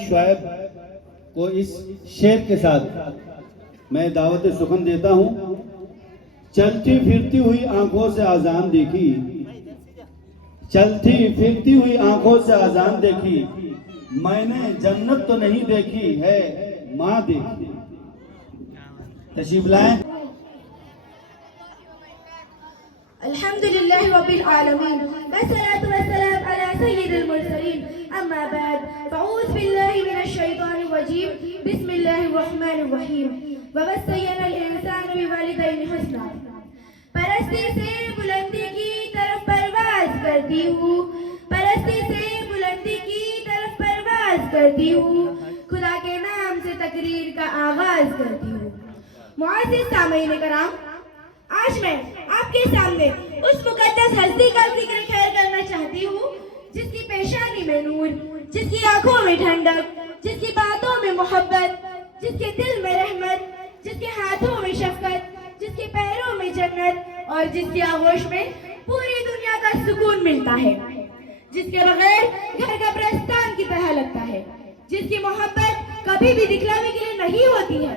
شعیب کو اس شعر کے ساتھ میں دعوت سخن دیتا ہوں. چلتی پھرتی ہوئی آنکھوں سے آذان دیکھی, چلتی پھرتی ہوئی آنکھوں سے آذان دیکھی, میں نے جنت تو نہیں دیکھی ہے ماں دیکھی. تشریف لائیں. الحمد لله رب العالمين والصلاة والسلام على سيد المرسلين أما بعد فأعوذ بالله من الشيطان الرجيم بسم الله الرحمن الرحيم ووصينا الإنسان بوالديه حسنا. پرستی سے بلندی کی طرف پرواز کرتی ہوں, پرستی سے بلندی کی طرف پرواز کرتی ہوں, خدا کے نام سے تقریر کا آغاز کرتی ہوں. معزز سامعین کرام, آج میں آپ کے سامنے اس مقدس ہستی کا ذکر خیر کرنا چاہتی ہوں جس کی پیشانی میں نور, جس کی آنکھوں میں ٹھنڈک, جس کی باتوں میں محبت, جس کے دل میں رحمت, جس کے ہاتھوں میں شفقت, جس کے پیروں میں جنت اور جس کی آغوش میں پوری دنیا کا سکون ملتا ہے, جس کے بغیر گھر کا قبرستان کی طرح لگتا ہے, جس کی محبت کبھی بھی دکھلاوے کے لیے نہیں ہوتی ہے,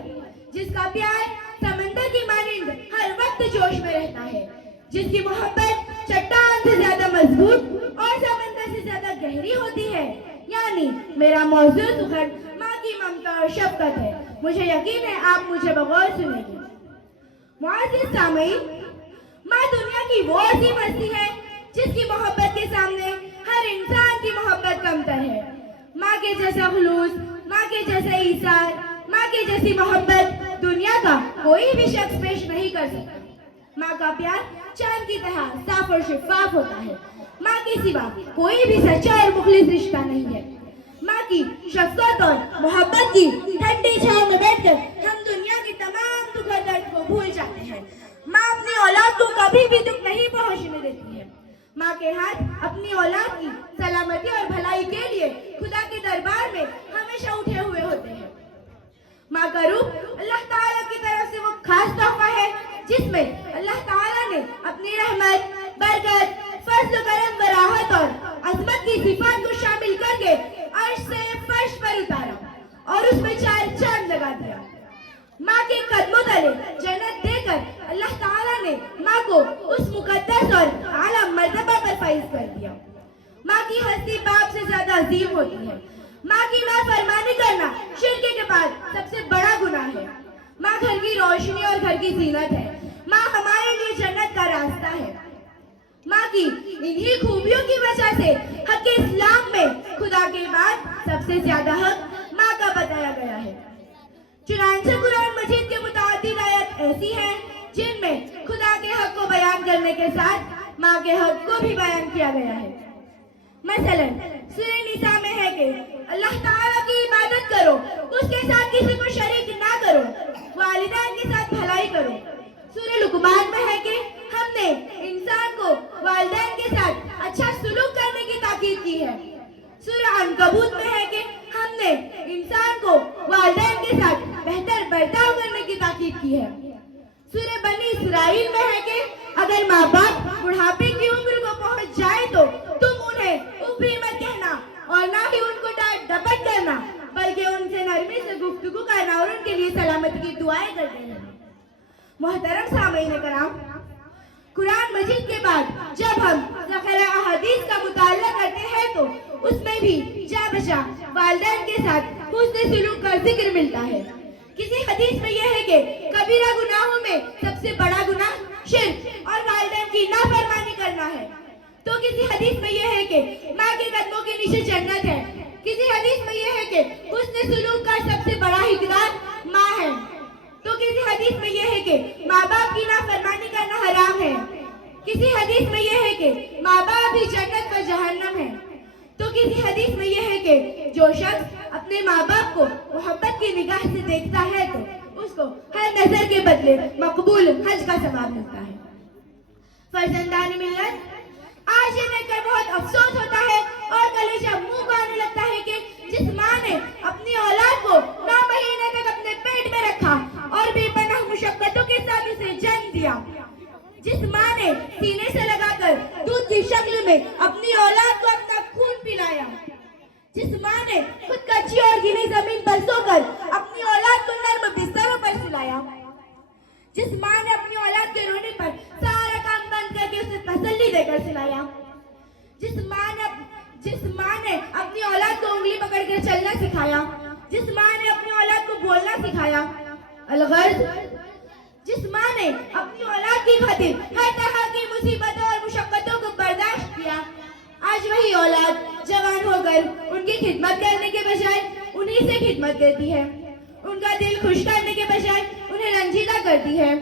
جس کا پیار سمندر کی مانند ہر وقت جوش میں رہتا ہے, جس کی محبت چٹان سے زیادہ مضبوط اور سمندر سے زیادہ گہری ہوتی ہے. یعنی میرا موضوع سخن ماں کی ممتا اور شفقت ہے. مجھے یقین ہے آپ مجھے بغور سنیں گے. معزز سامعین, ماں دنیا کی وہ عظیم ہستی ہے جس کی محبت کے سامنے ہر انسان کی محبت کمتر ہے. ماں کے جیسا خلوص, ماں کے جیسا ایثار, ماں کی جیسی محبت دنیا کا کوئی بھی شخص پیش نہیں کر سکتا. ماں کا پیار چاند کی طرح صاف اور شفاف ہوتا ہے. ماں کے سوا کوئی بھی سچا اور مخلص رشتہ نہیں ہے. ماں کی شفقت اور محبت کی ٹھنڈی چھاؤں میں بیٹھ کر ہم دنیا کی تمام دکھ اور درد کو بھول جاتے ہیں. ماں اپنی اولاد کو کبھی بھی دکھ نہیں پہنچنے دیتی ہے. ماں کے ہاتھ اپنی اولاد کی سلامتی اور بھلائی کے لیے خدا کے دربار میں ہمیشہ اٹھے ہوئے ہوتے ہیں. ماں کا روپ اللہ تعالیٰ کی طرف سے وہ خاص تحفہ ہے جس میں اللہ تعالیٰ نے اپنی رحمت, برکت, فضل و کرم, وراحت اور عظمت کی صفات کو شامل کر کے عرش سے فرش پر اتارا اور اس میں 4 چاند لگا دیا. ماں کے قدموں تلے جنت دے کر اللہ تعالیٰ نے ماں کو اس مقدس اور اعلیٰ مرتبہ پر فائز کر دیا. ماں کی ہستی باپ سے زیادہ عظیم ہوتی ہے. ماں کی نافرمانی کرنا شرک کے بعد سب سے بڑا گناہ ہے. ماں گھر کی روشنی اور گھر کی زینت ہے. ماں ہمارے لیے جنت کا راستہ ہے. ماں کی انہی خوبیوں کی وجہ سے حق اسلام میں خدا کے بعد سب سے زیادہ حق ماں کا بتایا گیا ہے. چنانچہ قرآن مجید کے متعدد آیات ایسی ہیں جن میں خدا کے حق کو بیان کرنے کے ساتھ ماں کے حق کو بھی بیان کیا گیا ہے. مثلا سورہ نساء میں ہے کہ اللہ تعالیٰ کی عبادت کرو, اس کے ساتھ کسی کو شریک نہ کرو, والدین کے ساتھ بھلائی کرو. سورہ لقمان میں ہے کہ ہم نے انسان کو والدین کے ساتھ اچھا سلوک کرنے کی تاکید کی ہے. سورہ عنکبوت میں ہے کہ ہم نے انسان کو والدین کے ساتھ بہتر برتاؤ کرنے کی تاکید کی ہے. سورہ بنی اسرائیل میں ہے کہ اگر ماں باپ بڑھاپے کی عمر کو پہنچ جائے تو تم انہیں اوپری مت کہنا اور نہ ہی ان کو ڈانٹ ڈپٹ کرنا, بلکہ ان سے نرمی سے گفتگو کرنا اور ان کے لیے سلامتی کی دعائیں کرتے ہیں. محترم سامعین کرام, قرآن مجید کے بعد جب ہم ذخیرہ احادیث کا مطالعہ کرتے ہیں تو اس میں بھی جا بجا والدین کے ساتھ حسن سلوک کا ذکر ملتا ہے. کسی حدیث میں یہ ہے کہ کبیرہ گناہوں میں سب سے بڑا گناہ شرک اور والدین کی نافرمانی کرنا ہے. تو کسی حدیث میں یہ ہے کہ ماں کے قدموں کے نیچے جنت ہے. کسی حدیث میں یہ ہے کہ حسن سلوک کا سب سے بڑا حقدار ماں ہے. تو کسی حدیث میں یہ ہے کہ ماں باپ کی نافرمانی کرنا حرام ہے. کسی حدیث میں یہ ہے کہ ماں باپ ہی جنت و جہنم ہے. تو کسی حدیث میں یہ ہے کہ جو شخص اپنے ماں باپ کو محبت کی نگاہ سے دیکھتا ہے تو اس کو ہر نظر کے بدلے مقبول حج کا ثواب ملتا ہے. فرزندان ملت, آج یہ دیکھ کر بہت افسوس ہوتا ہے اور کلیجہ منہ کو آنے لگتا ہے کہ جس ماں نے اپنی اولاد کو 9 مہینے تک اپنے پیٹ میں رکھا اور بے پناہ مشقتوں کے ساتھ اسے جنم دیا, جس ماں نے سینے سے لگا کر دودھ کی شکل میں اپنی اولاد کو اپنا خون پلایا, جس ماں نے خود کچی اور جس ماں نے اپنی اولاد کو بولنا سکھایا، الغرض جس ماں نے اپنی اولاد کی خاطر ہر طرح کی مصیبتوں اور مشقتوں کو برداشت کیا، آج وہی اولاد جوان ہو کر ان کی خدمت کرنے کے بجائے انہی سے خدمت کرتی ہے، ان کا دل خوش کرنے کے بجائے انہیں رنجیدہ کرتی ہے،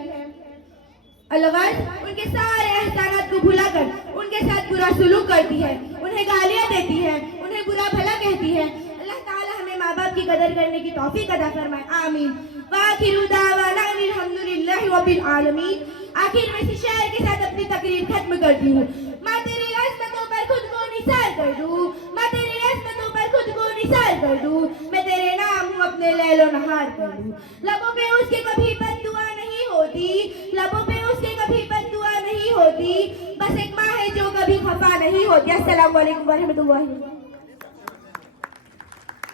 الغرض ان کے سارے احسانات کو بھلا کر ان کے ساتھ برا سلوک کرتی ہے، انہیں گالیاں دیتی ہے، انہیں برا بھلا کہتی ہے۔ اللہ تعالی ہمیں ماں باپ کی قدر کرنے کی توفیق عطا فرمائے، آمین۔ وآخر دعوانا ان الحمدللہ رب العالمین۔ آخر میں اس شعر کے ساتھ اپنی تقریر ختم کرتی ہوں۔ ماں تیری عظمتوں پر خود کو نثار کر دوں، ماں تیری عظمتوں پر خود کو نثار کر دوں، میں تیرے نام ہوں اپنے لیل و نہار کر دوں۔ لبوں پہ اس کے کبھی بد دعا نہیں ہوتی، لبوں پہ اس کے کبھی بد دعا نہیں ہوتی، بس ایک ماں ہے جو کبھی خفا نہیں ہوتی۔ السلام علیکم ورحمۃ اللہ۔